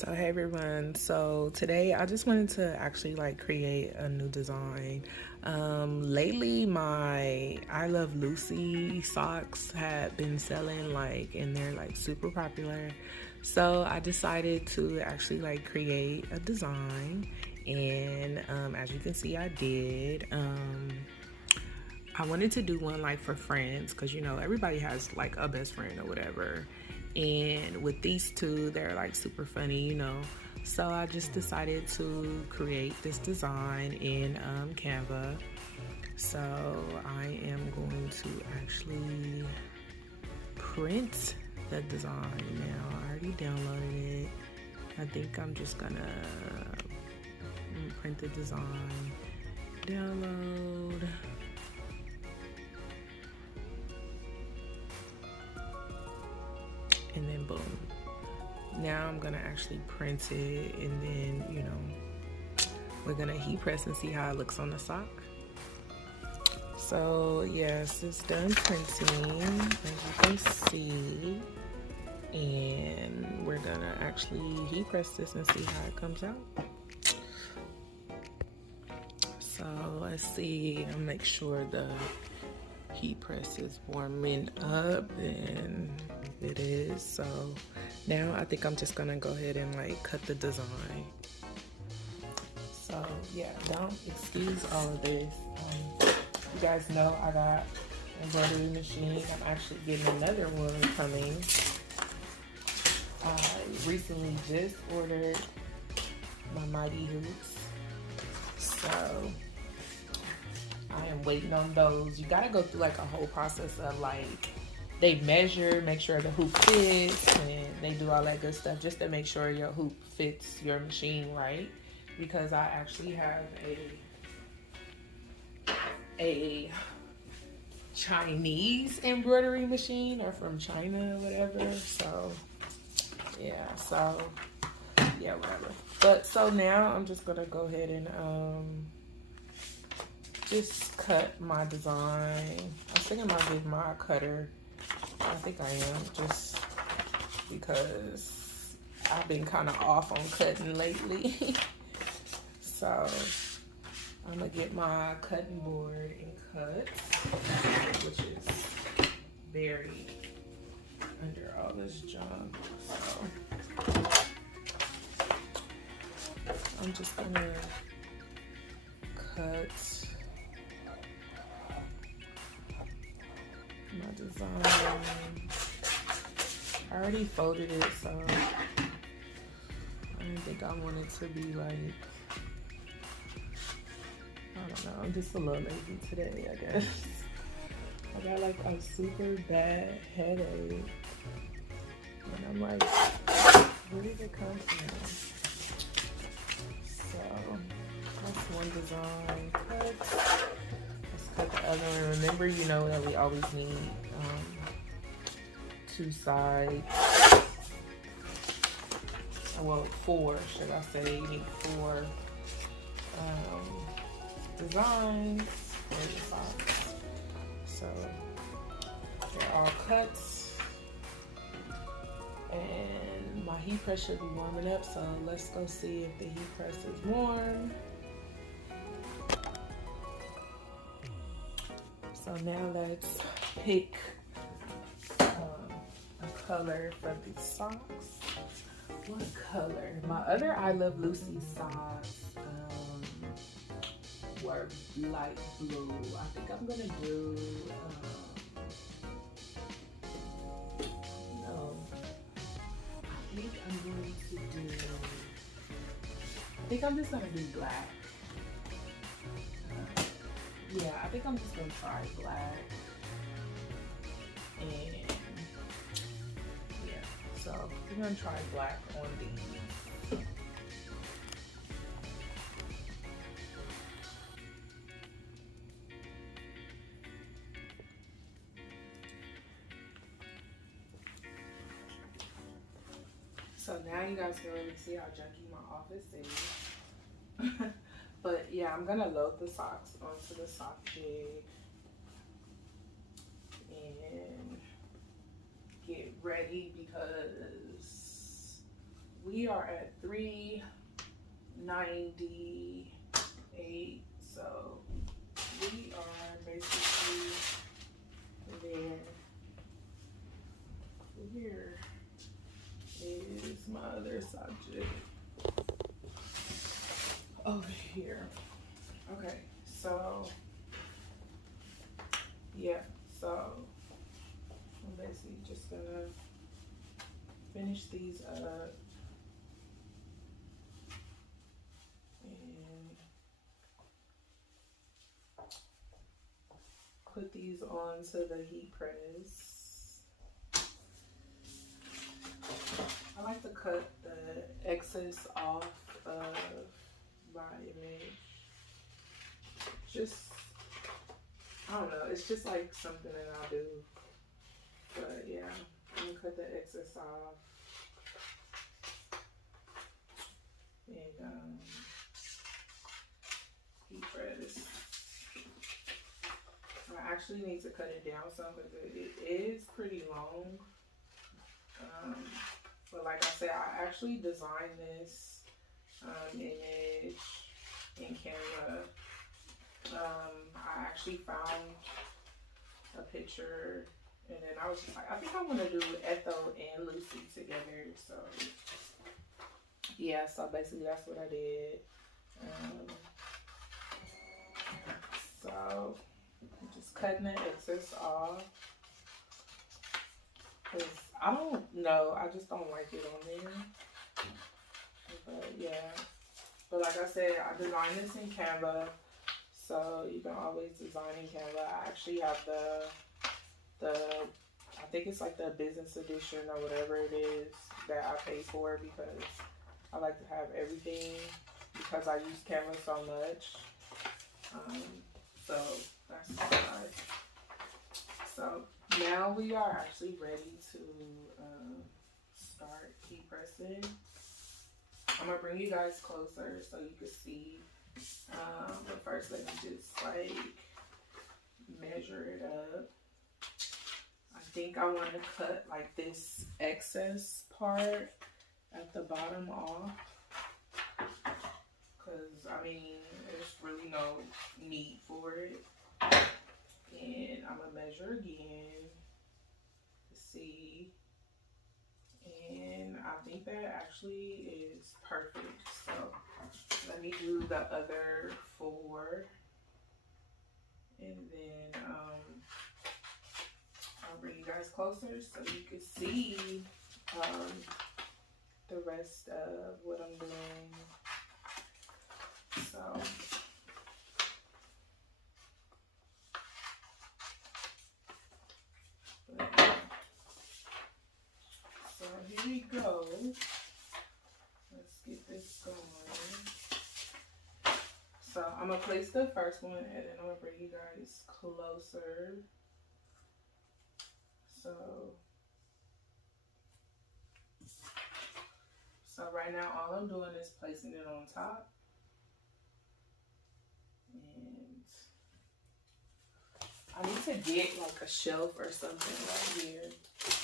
So hey everyone, so today I just wanted to actually like create a new design. Lately my I Love Lucy socks had been selling like and they're like super popular. So I decided to actually like create a design and as you can see I did. I wanted to do one like for friends because you know everybody has like a best friend or whatever. And with these two, they're like super funny, you know. So I just decided to create this design in Canva. So I am going to actually print the design now. I already downloaded it. I think I'm just gonna print the design, download. And then boom. Now I'm gonna actually print it and then, you know, we're gonna heat press and see how it looks on the sock. So yes, it's done printing, as you can see. And we're gonna actually heat press this and see how it comes out. So let's see, I'll make sure the heat press is warming up, and it is. So now I think I'm just gonna go ahead and like cut the design. So yeah, don't excuse all of this. You guys know I got an embroidery machine. I'm actually getting another one coming. I recently just ordered my Mighty Hoops, so I am waiting on those. You gotta go through like a whole process of like, they measure, make sure the hoop fits, and they do all that good stuff just to make sure your hoop fits your machine right. Because I actually have a Chinese embroidery machine, or from China or whatever. So yeah, whatever. But so now I'm just gonna go ahead and just cut my design. I was thinking about getting my cutter. I think I am, just because I've been kind of off on cutting lately. So I'm gonna get my cutting board and cut, which is buried under all this junk. So I'm just gonna cut my design. I already folded it, so I didn't think I wanted to be like, I don't know, I'm just a little lazy today, I guess. I got like a super bad headache, and I'm like, where did it come from? So that's one design cut. Let's cut the other one. Remember, you know that we always need two sides. Well, four, should I say? You need four designs for your socks. So they're all cut, and my heat press should be warming up. So let's go see if the heat press is warm. So now let's pick a color for these socks. What color? My other I Love Lucy socks were light blue. I think I'm gonna do no. I think I'm going to do. I think I'm just gonna do black. Yeah, I think I'm just gonna try black. And yeah, so we're gonna try black on these. So now you guys can really see how junky my office is. But yeah, I'm gonna load the socks onto the sock jig and get ready because we are at 398, so we are basically there. Here is my other subject over here. Okay, so yeah, so I'm basically just gonna finish these up and put these onto the heat press. I like to cut the excess off of my image. Just, I don't know, it's just like something that I do. But yeah, I'm gonna cut the excess off. And heat press. I actually need to cut it down some because it is pretty long. But like I said, I actually designed this image in Canva. I actually found a picture, and then I was just like, I think I want to do Ethel and Lucy together. So yeah, so basically that's what I did. So I'm just cutting the excess off. Cause I don't know, I just don't like it on there. But yeah, but like I said, I designed this in Canva, so you can always design in Canva. I actually have the I think it's like the business edition or whatever it is that I pay for, because I like to have everything because I use Canva so much. So that's why. So now we are actually ready to start heat pressing. I'm gonna bring you guys closer so you can see. But first, let me just like measure it up. I think I want to cut like this excess part at the bottom off, because I mean there's really no need for it. And I'm gonna measure again to see, and I think that actually is perfect. So let me do the other 4, and then I'll bring you guys closer so you can see the rest of what I'm doing. So here we go. Let's get this going. So I'm gonna place the first one, and then I'm gonna bring you guys closer. So right now all I'm doing is placing it on top. And I need to get like a shelf or something right here. It's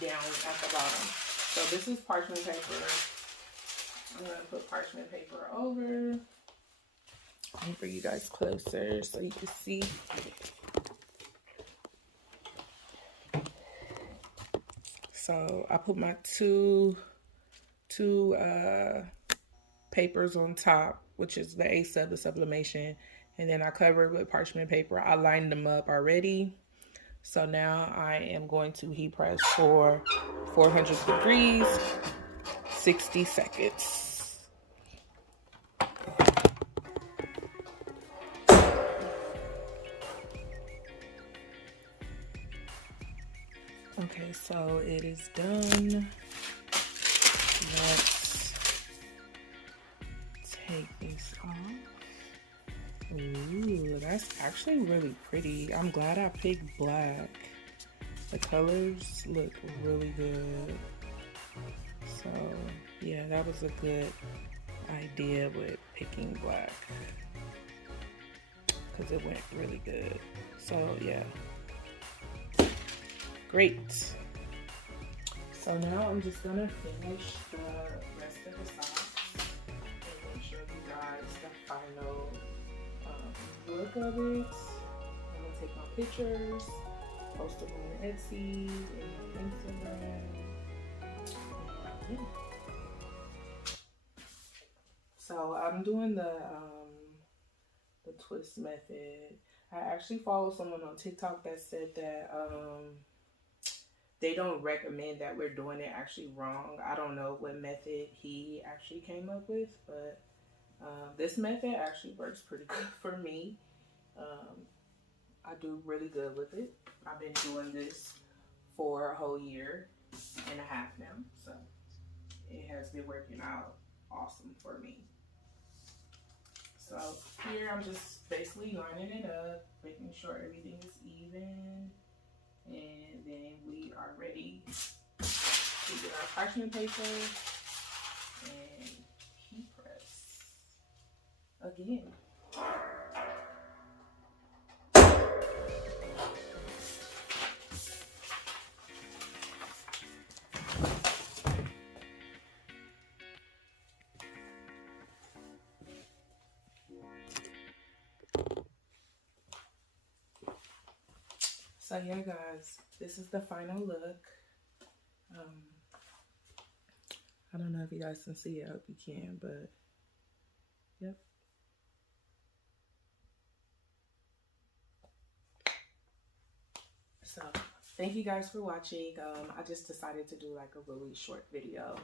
literally down at the bottom. So this is parchment paper. I'm gonna put parchment paper over. Let me bring you guys closer so you can see. So I put my two papers on top, which is the A-Sub, the Sublimation, and then I covered with parchment paper. I lined them up already. So now I am going to heat press for 400 degrees, 60 seconds. Okay, so it is done. Let's take this off. Ooh, that's actually really pretty. I'm glad I picked black. The colors look really good. So yeah, that was a good idea with picking black, because it went really good. So yeah, great. So now I'm just gonna finish the rest of the socks and show you guys the final look of it. I'm gonna take my pictures, post them on Etsy and Instagram. And, yeah. So I'm doing the twist method. I actually followed someone on TikTok that said that they don't recommend that we're doing it actually wrong. I don't know what method he actually came up with, but this method actually works pretty good for me. I do really good with it. I've been doing this for a whole year and a half now, so it has been working out awesome for me. So here I'm just basically lining it up, making sure everything is even, and then we are ready to get our parchment paper and heat press again. So yeah, guys, this is the final look. I don't know if you guys can see it. I hope you can, but yep. So thank you guys for watching. I just decided to do like a really short video.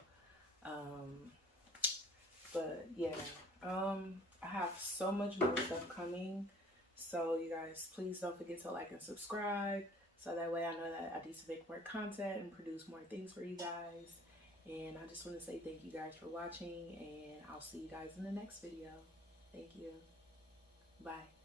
But yeah, I have so much more stuff coming. So you guys, please don't forget to like and subscribe. So that way I know that I need to make more content and produce more things for you guys. And I just want to say thank you guys for watching, and I'll see you guys in the next video. Thank you. Bye.